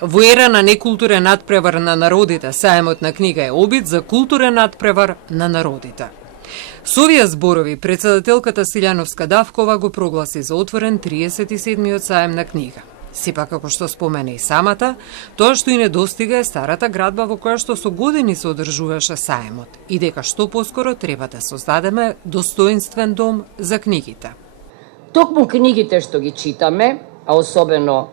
Во ера на некултурен надпревар на народите, саемот на книга е обид за културен надпревар на народите. Со овие зборови, председателката Силјановска Давкова го прогласи за отворен 37-миот саем на книга. Сепак, како што спомена и самата, тоа што и не достига е старата градба во која што со години се одржуваше саемот и дека што поскоро треба да создадеме достоинствен дом за книгите. Токму книгите што ги читаме, а особено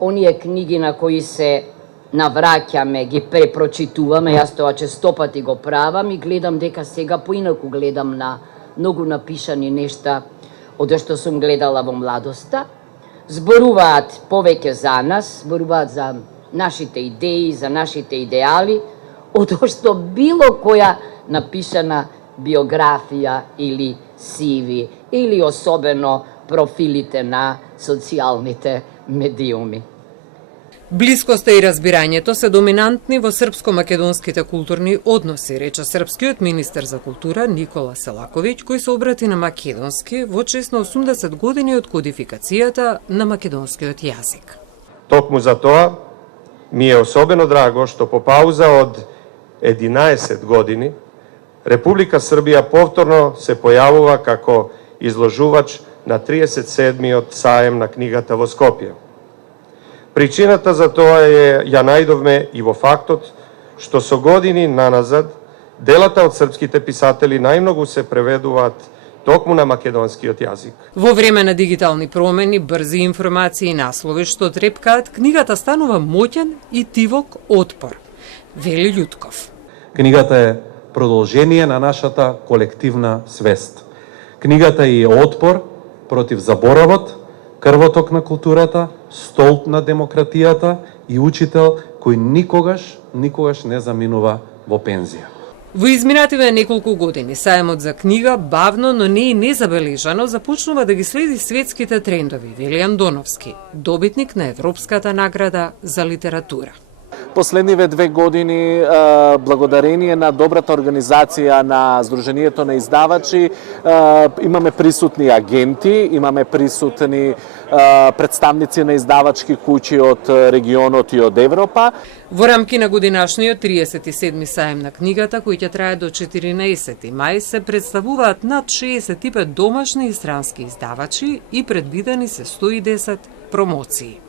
оние книги на кои се навраќаме, ги препрочитуваме, јас тоа честопати го правам и гледам дека сега поинаку гледам на многу напишани нешта од што сум гледала во младоста. Зборуваат повеќе за нас, зборуваат за нашите идеи, за нашите идеали, од што било која напишана биографија или CV, или особено профилите на социјалните медиуми. Блискоста и разбирањето се доминантни во српско-македонските културни односи, рече српскиот министер за култура Никола Селаковиќ, кој се обрати на македонски во чест на 80 години од кодификацијата на македонскиот јазик. Токму за тоа ми е особено драго што по пауза од 11 години Република Србија повторно се појавува како изложувач на 37-миот саем на книгата во Скопје. Причината за тоа ја најдовме и во фактот што со години наназад делата од српските писатели најмногу се преведуваат токму на македонскиот јазик. Во време на дигитални промени, брзи информации и наслови што трепкаат, книгата станува моќен и тивок отпор, вели Љутков. Книгата е продолжение на нашата колективна свест. Книгата е отпор против заборавот, крвоток на културата, столб на демократијата и учител кој никогаш не заминува во пензија. Во изминативе неколку години, саемот за книга бавно, но не и незабележано, започнува да ги следи светските трендови, вели Андоновски, добитник на Европската награда за литература. Последниве 2 години, благодарение на добрата организација на Сдруженијето на издавачи, имаме присутни агенти, имаме присутни представници на издавачки куќи од регионот и од Европа. Во рамки на годинашниот 37-ми саем на книгата, кој ќе трае до 14 мај, се представуваат над 65 домашни и странски издавачи и предвидени се 110 промоции.